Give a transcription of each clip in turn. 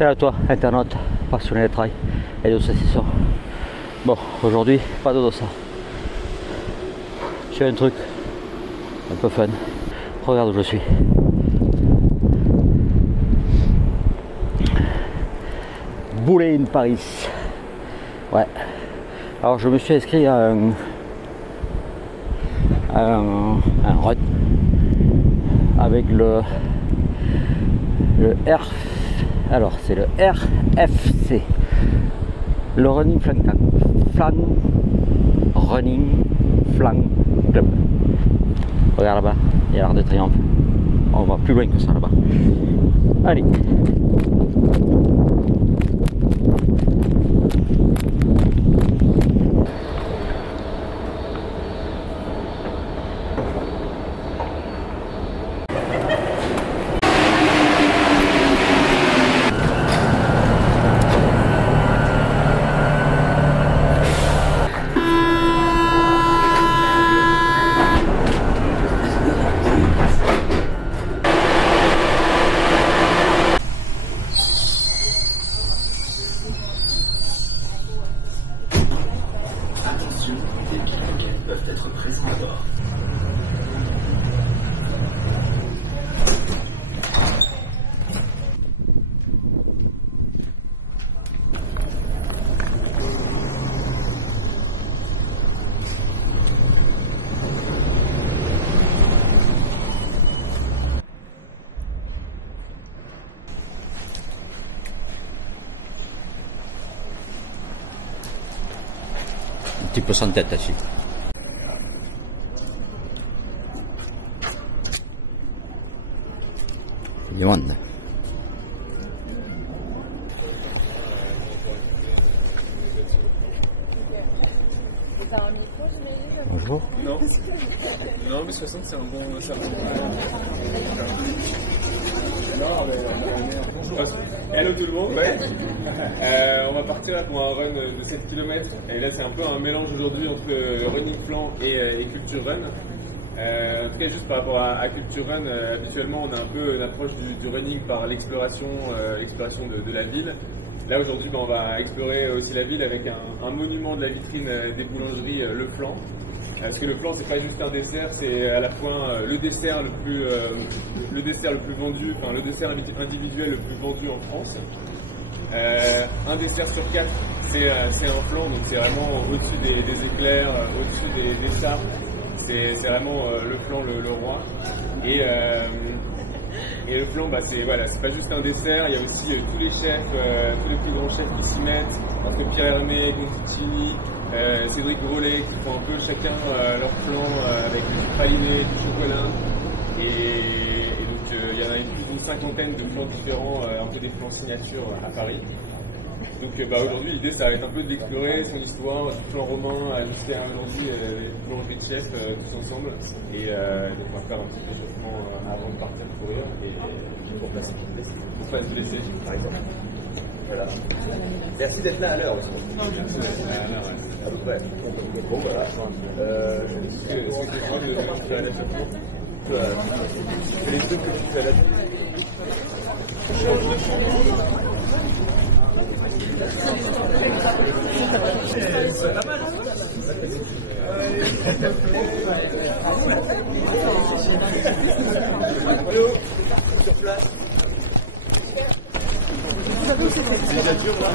Salut à toi, internaute, passionné de trail et de saucisson. Bon, aujourd'hui, pas de dossa. J'ai un truc un peu fun. Regarde où je suis. Boulet in Paris. Ouais. Alors je me suis inscrit à un run avec le alors c'est le RFC, le Running Flank Club. Regarde là-bas, il y a l'Arc de Triomphe. On va plus loin que ça là-bas. Allez. Peuvent être présents à bord. Un petit peu sans tête ici. Du monde. Bonjour. Non, non mais 60 c'est un bon... Bonjour. Hello tout le monde, ouais. On va partir là pour un run de 7 km. Et là c'est un peu un mélange aujourd'hui entre running flank et culture run. En tout cas, juste par rapport à Culture Run, habituellement on a un peu une approche du running par l'exploration de la ville. Là aujourd'hui, on va explorer aussi la ville avec un monument de la vitrine des boulangeries, le flan. Parce que le flan, c'est pas juste un dessert, c'est à la fois le dessert le plus vendu, enfin le dessert individuel le plus vendu en France. Un dessert sur 4, c'est un flan, donc c'est vraiment au-dessus des éclairs, au-dessus des charpes. C'est vraiment le flan le roi. Et le flan, bah, c'est pas juste un dessert, il y a aussi tous les chefs, tous les plus grands chefs qui s'y mettent, entre Pierre Hermé, Conticini, Cédric Grolet, qui font un peu chacun leur flan avec du praliné, du chocolat. Et donc il y en a plus d'une cinquantaine de flans différents, un peu des flans signature à Paris. Donc aujourd'hui l'idée ça va être un peu d'explorer son histoire, du flan romain jusqu'à aujourd'hui les boulangeries de chef tous ensemble. Et donc on va faire un petit échauffement avant de partir courir et pour pas se blesser. Pour pas se blesser par exemple. Voilà. Merci d'être là à l'heure aussi. À peu près. Bon voilà. Est-ce que c'est moi que tu fais à l'échauffement? C'est les trucs que tu fais à la c'est pas mal. Hello, sur place. C'est déjà dur là.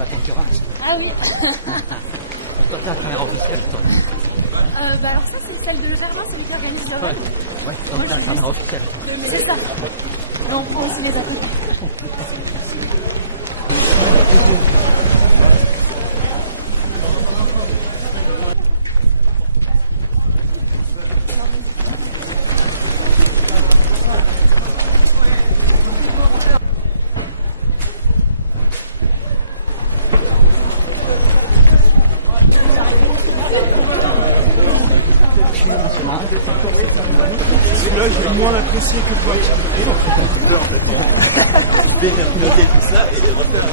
la concurrence. Ah oui. Toi, t'es la caméra officielle, toi. Bah alors ça, c'est celle de Germain, c'est lui qui organise le run. Ouais, donc t'es la caméra officielle. C'est ça. Mais on prend aussi les athlètes. Là, je vais moins l'apprécier que le voiture. Je vais noter tout ça et les refaire.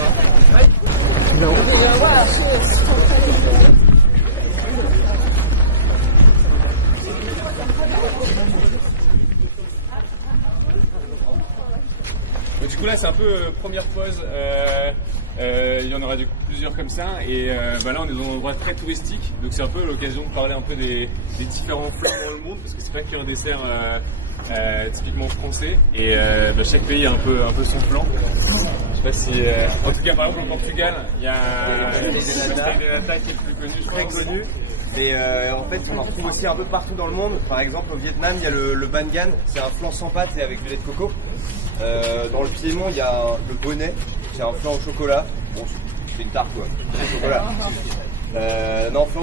Du coup là c'est un peu première pause, il y en aura du coup plusieurs comme ça et là on est dans un endroit très touristique donc c'est un peu l'occasion de parler un peu des différents plans dans le monde parce que c'est pas qu'un dessert typiquement français et chaque pays a un peu son plan. Je sais pas si en tout cas par exemple au Portugal il y a le steak de nata qui est le plus connu, je pense. Très connu. Et en fait, on en retrouve aussi un peu partout dans le monde. Par exemple, au Vietnam, il y a le ban gan, c'est un flan sans pâte et avec du lait de coco. Dans le Piémont, il y a le bonnet, c'est un flan au chocolat. Bon, c'est une tarte quoi, au chocolat. Non, flan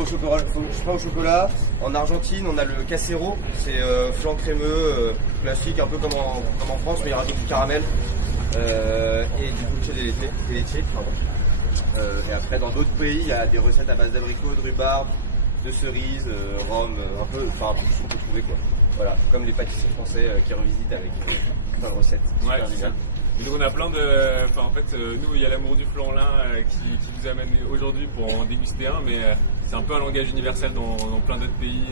au chocolat. En Argentine, on a le casero, c'est flan crémeux, classique, un peu comme en France, mais il rajoute du caramel. Et du dulce de leche, pardon. Et après, dans d'autres pays, il y a des recettes à base d'abricots, de rhubarbe, de cerises, rhum, un peu tout ce qu'on peut trouver quoi. Voilà, comme les pâtissiers français qui revisitent avec plein de recettes. Ouais, c'est ça. Et donc on a plein de... Enfin en fait, nous il y a l'amour du flan là qui nous amène aujourd'hui pour en déguster un, mais c'est un peu un langage universel dans plein d'autres pays.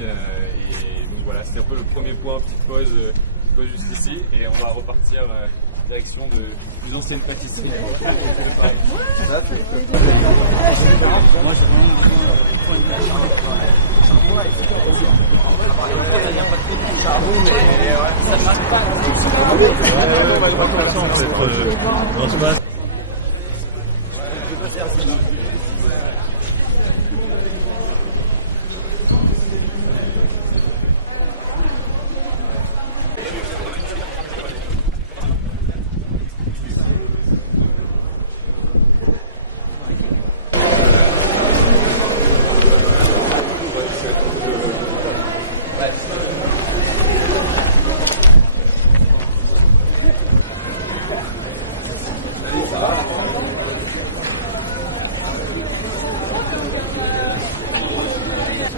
Et donc voilà, c'était un peu le premier point, petite pause juste ici, et on va repartir direction des anciennes pâtisseries.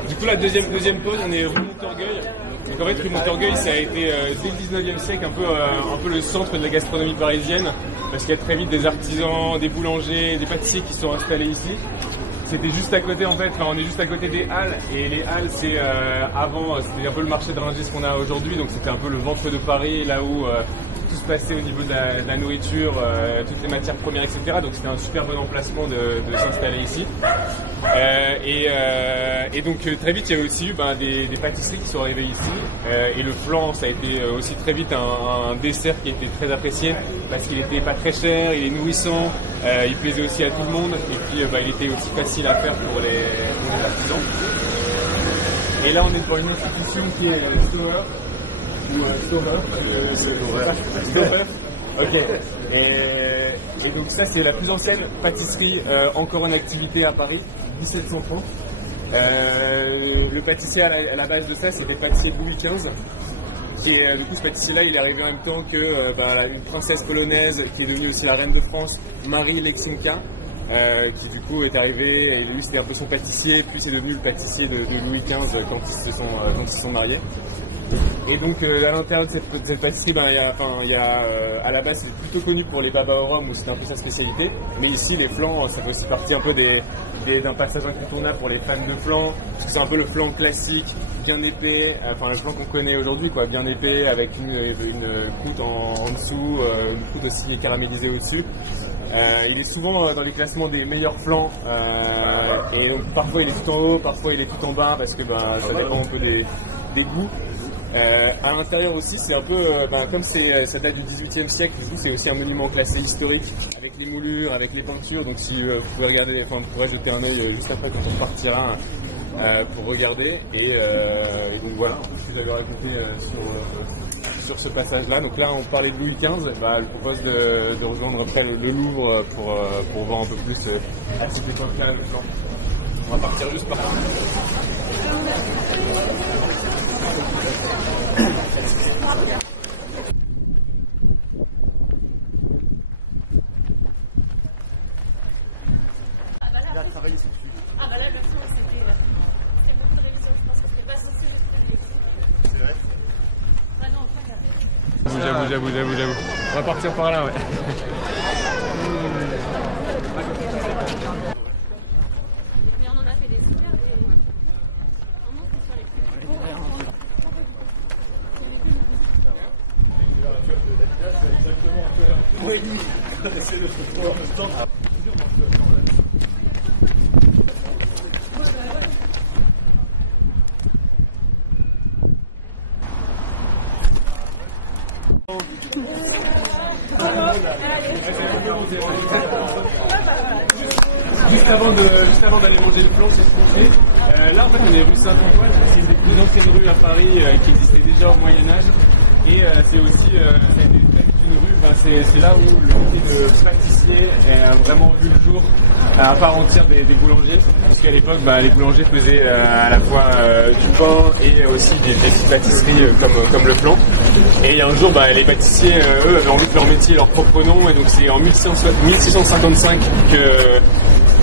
Du coup la deuxième pause, on est rue Montorgueil. Donc en fait rue Montorgueil ça a été dès le 19e siècle un peu le centre de la gastronomie parisienne parce qu'il y a très vite des artisans, des boulangers, des pâtissiers qui sont installés ici. C'était juste à côté en fait, on est juste à côté des Halles et les Halles c'est avant c'était un peu le marché de Rungis qu'on a aujourd'hui donc c'était un peu le ventre de Paris là où tout se passait au niveau de la nourriture, toutes les matières premières etc. Donc c'était un super bon emplacement de s'installer ici. Et donc très vite il y avait aussi eu des pâtisseries qui sont arrivées ici et le flan ça a été aussi très vite un dessert qui était très apprécié parce qu'il était pas très cher, il est nourrissant, il plaisait aussi à tout le monde et puis il était aussi facile à faire pour les artisans. Et là on est devant une institution qui est Stover. Ok. Et donc ça c'est la plus ancienne pâtisserie encore en activité à Paris, 1730. Le pâtissier à la base de ça c'était le pâtissier Louis XV. Qui est, du coup ce pâtissier là il est arrivé en même temps que une princesse polonaise qui est devenue aussi la reine de France, Marie Lexinka. Qui du coup est arrivé et lui c'était un peu son pâtissier, puis c'est devenu le pâtissier de Louis XV quand ils se sont mariés. Et donc à l'intérieur de cette pâtisserie, il y a à la base c'est plutôt connu pour les baba au rhum où c'était un peu sa spécialité, mais ici les flans ça fait aussi partie un peu d'un passage incontournable pour les fans de flans, parce que c'est un peu le flan classique, bien épais, le flan qu'on connaît aujourd'hui quoi, bien épais avec une croûte en dessous, une croûte aussi caramélisée au-dessus. Il est souvent dans les classements des meilleurs flans et donc parfois il est tout en haut, parfois il est tout en bas parce que ça dépend un peu des goûts. À l'intérieur aussi, c'est un peu, comme ça date du XVIIIe siècle, du coup c'est aussi un monument classé historique avec les moulures, avec les peintures. Donc si vous pouvez regarder, enfin vous pourrez jeter un œil juste après quand on partira pour regarder. Et donc voilà, ce que j'avais raconté sur ce passage-là. Donc là, on parlait de Louis XV. Je propose de rejoindre après le Louvre pour voir un peu plus à cette époque-là le plan. On va partir juste par là. Il a travaillé dessus. Ah bah là, le fond, c'était beaucoup de révision, je pense que c'était pas censé le publier. C'est vrai? Ah non, pas grave. J'avoue. On va partir par là, ouais. Mais on en a fait des super, on montre sur les plus beaux. Oui, c'est le truc pour l'instant. Juste avant d'aller manger le plan, c'est ce qu'on fait. Là, en fait, on est rue Saint-Antoine, c'est une des plus anciennes rues à Paris qui existait déjà au Moyen-Âge. Et c'est aussi, ça a été très vite une rue, c'est là où le métier de pâtissier a vraiment vu le jour à part entière des boulangers. Parce qu'à l'époque, les boulangers faisaient à la fois du pain et aussi des petites pâtisseries comme le plan. Et un jour, les pâtissiers, eux, avaient envie de leur métier leur propre nom. Et donc c'est en 1655 que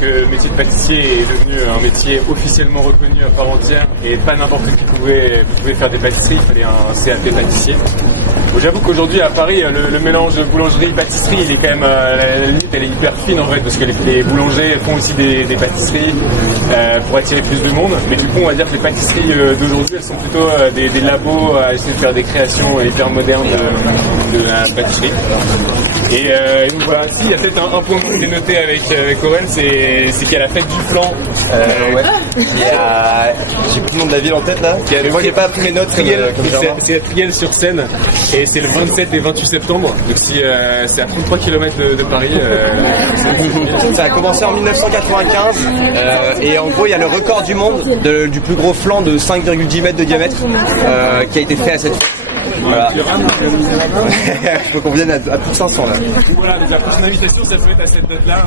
le métier de pâtissier est devenu un métier officiellement reconnu à part entière et pas n'importe qui pouvait faire des pâtisseries, il fallait un CAP pâtissier. Bon, j'avoue qu'aujourd'hui à Paris, le mélange de boulangerie-pâtisserie, il est quand même, la limite elle est hyper fine en fait, parce que les boulangers font aussi des pâtisseries pour attirer plus de monde, mais du coup on va dire que les pâtisseries d'aujourd'hui elles sont plutôt des labos à essayer de faire des créations hyper modernes de la pâtisserie. Et donc voilà, si, il y a peut-être un point que j'ai noté avec Aurel, c'est qu'il y a la fête du flan. Ouais. J'ai plus le nom de la ville en tête là. Moi j'ai pas pris mes notes. C'est à Triel-sur-Seine et c'est le 27 et 28 septembre. Donc c'est à 33 km de Paris. Ça a commencé en 1995 et en gros il y a le record du monde du plus gros flan de 5,10 mètres de diamètre qui a été fait à cette fête. Voilà. Il faut qu'on vienne à plus de 500 là. Voilà, la prochaine invitation, ça peut être à cette date-là.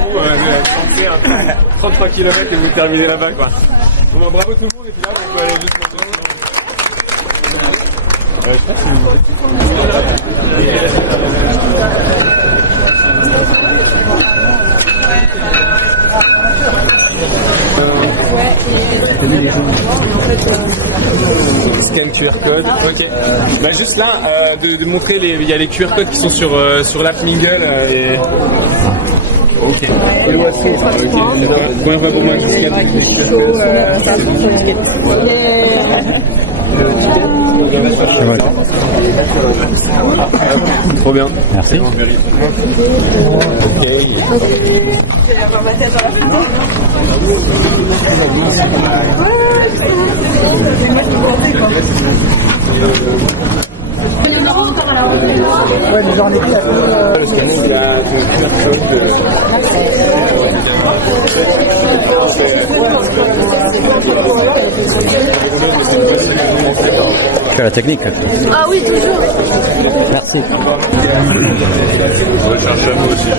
Pour vous, tentez 33 km et vous terminez là-bas, quoi. Bon, bravo tout le monde, et puis là, on peut aller juste scan QR code. Ok. Juste là, de montrer il y a les QR codes qui sont sur l'app Mingle. Ok. Première fois pour moi que je scanne. Trop bien. Merci. Ok. Ouais, mais j'en ai plus. Le scanning, il a Tu as la technique. Ah oui, toujours. Merci. On va chercher un mot aussi, j'ai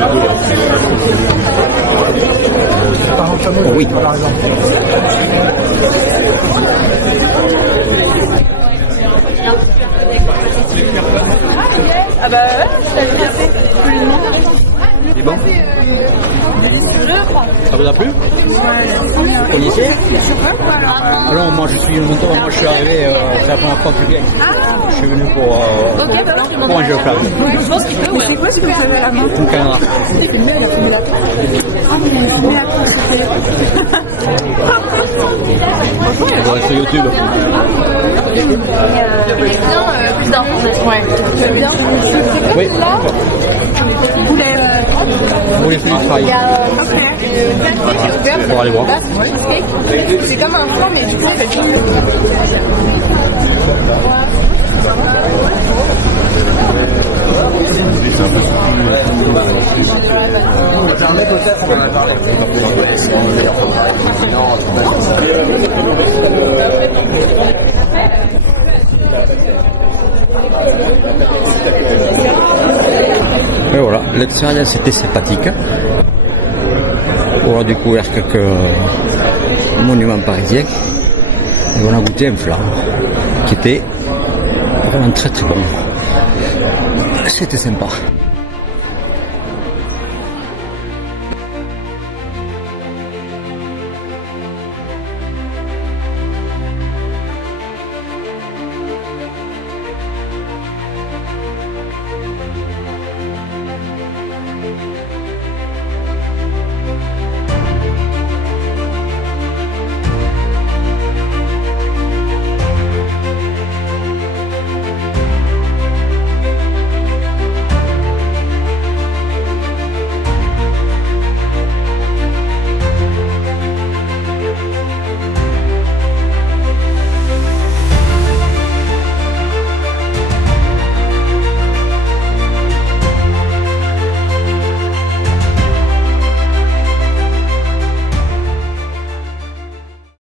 Oui. Ah bah ouais, je t'avais passé. Je peux lui demander. C'est bon? Ça vous a plu? Vous connaissez? Alors moi je suis moi je suis arrivé, c'est la première fois que je viens. Je suis venu pour manger au plat. Je pense qu'il peut, ouais. C'est quoi ce que vous avez à la main? Un canard. On va sur YouTube. Plus d'informations. Ouais. Oui. Poulet. Pour les feux du travail. Il y a un café qui est ouvert. Pour aller voir. C'est comme un flanc, mais du coup, en fait, Et voilà, l'expérience était sympathique. On a découvert quelques monuments parisiens et on a goûté un flan qui était vraiment très très bon. C'était sympa.